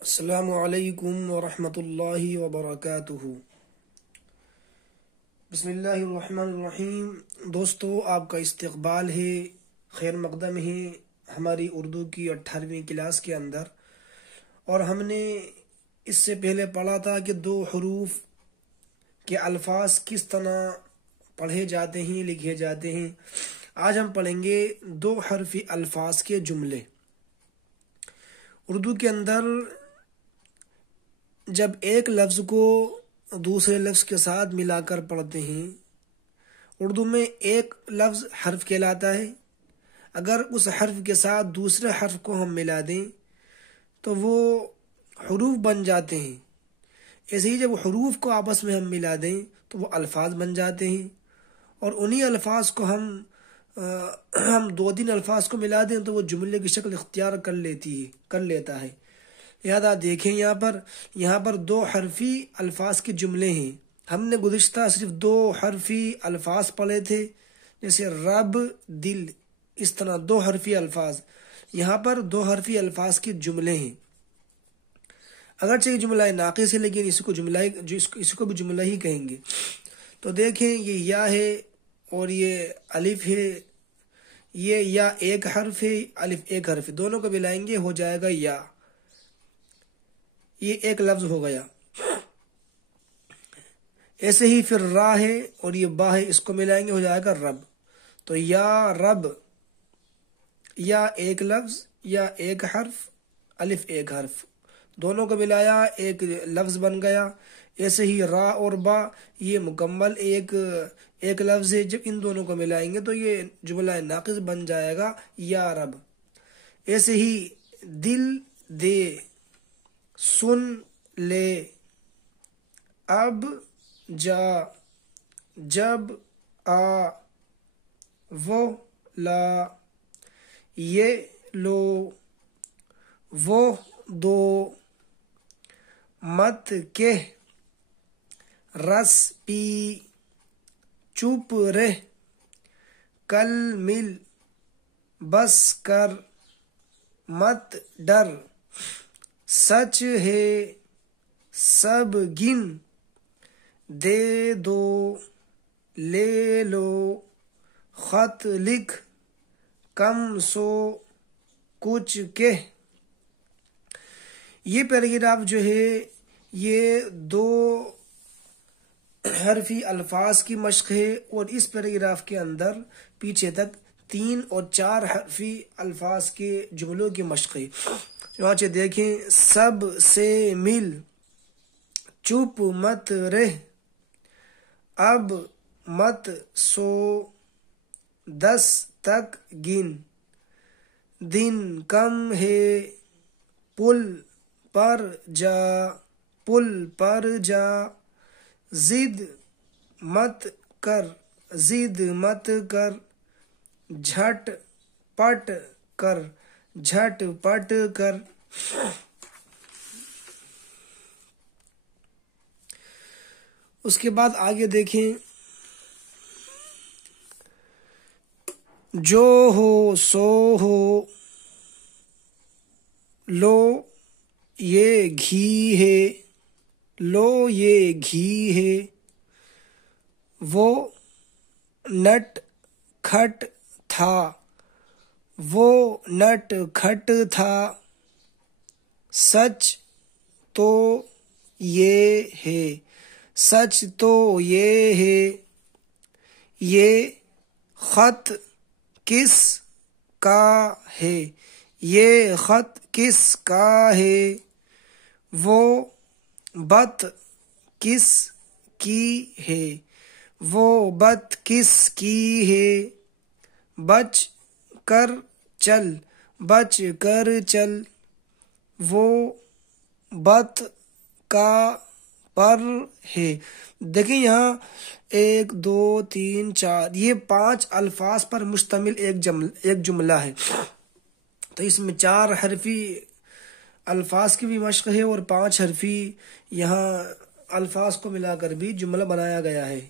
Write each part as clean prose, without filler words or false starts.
السلام علیکم ورحمۃ اللہ وبرکاتہ۔ بسم اللہ الرحمن الرحیم۔ دوستو، آپ کا استقبال ہے، خیر مقدم ہے ہماری اردو کی 18ویں کلاس کے اندر۔ اور ہم نے اس سے پہلے پڑھا تھا کہ دو حروف کے الفاظ کس طرح پڑھے جاتے ہیں، لکھے جاتے ہیں۔ آج ہم پڑھیں گے دو حرفی الفاظ کے جملے۔ اردو کے اندر جب ایک لفظ کو دوسرے لفظ کے ساتھ ملا کر پڑھتے ہیں، اردو میں ایک لفظ حرف کہلاتا ہے۔ اگر اس حرف کے ساتھ دوسرے حرف کو ہم ملا دیں تو وہ حروف بن جاتے ہیں۔ ایسے ہی جب حروف کو آپس میں ہم ملا دیں تو وہ الفاظ بن جاتے ہیں، اور انہی الفاظ کو ہم دو تین الفاظ کو ملا دیں تو وہ جملے کی شکل اختیار کر لیتا ہے۔ لہذا دیکھیں یہاں پر دو حرفی الفاظ کے جملے ہیں۔ ہم نے گزشتہ صرف دو حرفی الفاظ پڑھے تھے، جیسے رب، دل، اس طرح دو حرفی الفاظ۔ یہاں پر دو حرفی الفاظ کے جملے ہیں۔ اگرچہ یہ جملہ ناقص ہے لیکن اس کو بھی جملہ ہی کہیں گے۔ تو دیکھیں، یہ یا ہے اور یہ الف ہے۔ یہ یا ایک حرف ہے، الف ایک حرف ہے، دونوں کو ملائیں گے ہو جائے گا یا۔ یہ ایک لفظ ہو گیا۔ ایسے ہی پھر را ہے اور یہ با ہے، اس کو ملائیں گے ہو جائے گا رب۔ تو یا رب، یا ایک لفظ، یا ایک حرف، الف ایک حرف، دونوں کو ملایا ایک لفظ بن گیا۔ ایسے ہی را اور با، یہ مکمل ایک لفظ ہے، جب ان دونوں کو ملائیں گے تو یہ جملہ ناقص بن جائے گا یا رب۔ ایسے ہی دل، دے، سن، لے، اب، جا، جب، آ، وہ، لا، یہ، لو، وہ، دو، مت، کہہ، رس، پی، چپ، رہ، کل، مل، بس، کر، مت، ڈر، سچ ہے، سب، گن، دے دو، لے لو، خط، لکھ، کم سو، کچھ، کہہ۔ یہ پیراگراف جو ہے یہ دو حرفی الفاظ کی مشق ہے، اور اس پیراگراف کے اندر پیچھے تک 3 اور 4 حرفی الفاظ کے جملوں کی مشق ہے۔ چنانچہ دیکھیں، سب سے مل، چپ مت رہ، اب مت سو، 10 تک گن، دن کم ہے، پل پر جا، پل پر جا، ضد مت کر، ضد مت کر، جھٹ پٹ کر، جھٹ پٹ کر۔ اس کے بعد آگے دیکھیں، جو ہو سو ہو، لو یہ گھی ہے، لو یہ گھی ہے، وہ نٹ کھٹ تھا، وہ نٹ کھٹ تھا، سچ تو یہ ہے، سچ تو یہ ہے، یہ خط کس کا ہے، یہ خط کس کا ہے، وہ بت کس کی ہے، وہ بت کس کی ہے، بچ کر چل، بچ کر چل، وہ بت کا پر ہے۔ دیکھیں یہاں 1 2 3 4 یہ 5 الفاظ پر مشتمل ایک جملہ ہے۔ تو اس میں 4 حرفی الفاظ کی بھی مشق ہے اور 5 حرفی یہاں الفاظ کو ملا کر بھی جملہ بنایا گیا ہے۔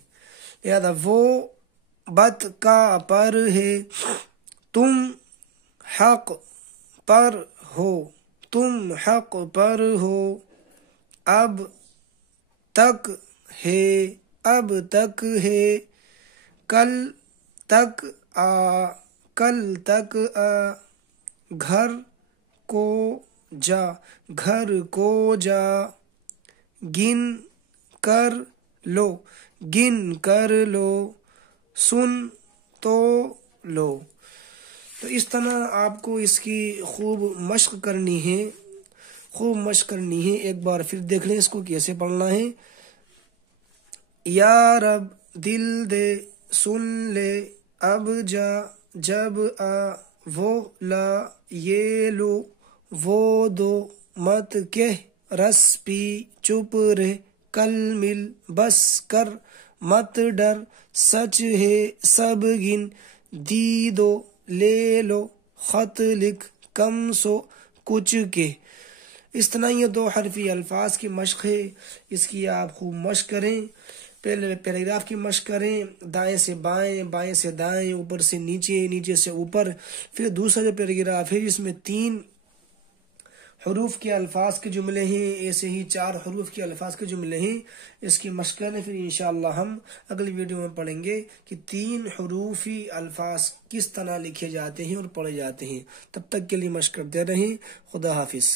لہذا وہ بت کا پر ہے، تم حق پر ہو، تم حق پر ہو، اب تک ہے، اب تک ہے، کل تک آ، کل تک آ، گھر کو جا، گھر کو جا، گن کر لو، گن کر لو، سن تو لو۔ تو اس طرح آپ کو اس کی خوب مشق کرنی ہے، خوب مشق کرنی ہے۔ ایک بار پھر دیکھ لیں اس کو کیسے پڑھنا ہے۔ یا رب دل دے سن لے، اب جا جب آ، وہ لا یہ لو، وہ دو مت کہہ، رس پی چپ رہ، کل مل بس کر، مت ڈر، سچ ہے سب گن، دی دو لے لو، خط لکھ کم سو کچھ کے۔ اس طرح یہ 2 حرفی الفاظ کی مشق ہے، اس کی آپ خوب مشق کریں۔ پہلے پیراگراف کی مشق کریں، دائیں سے بائیں، بائیں سے دائیں، اوپر سے نیچے، نیچے سے اوپر۔ پھر دوسرا جو پیراگراف ہے جس میں 3 حروف کے الفاظ کے جملے ہیں، ایسے ہی 4 حروف کے الفاظ کے جملے ہیں، اس کی مشق کریں۔ پھر انشاءاللہ ہم اگلی ویڈیو میں پڑھیں گے کہ 3 حروفی الفاظ کس طرح لکھے جاتے ہیں اور پڑھے جاتے ہیں۔ تب تک کے لیے مشق کرتے رہیں۔ خدا حافظ۔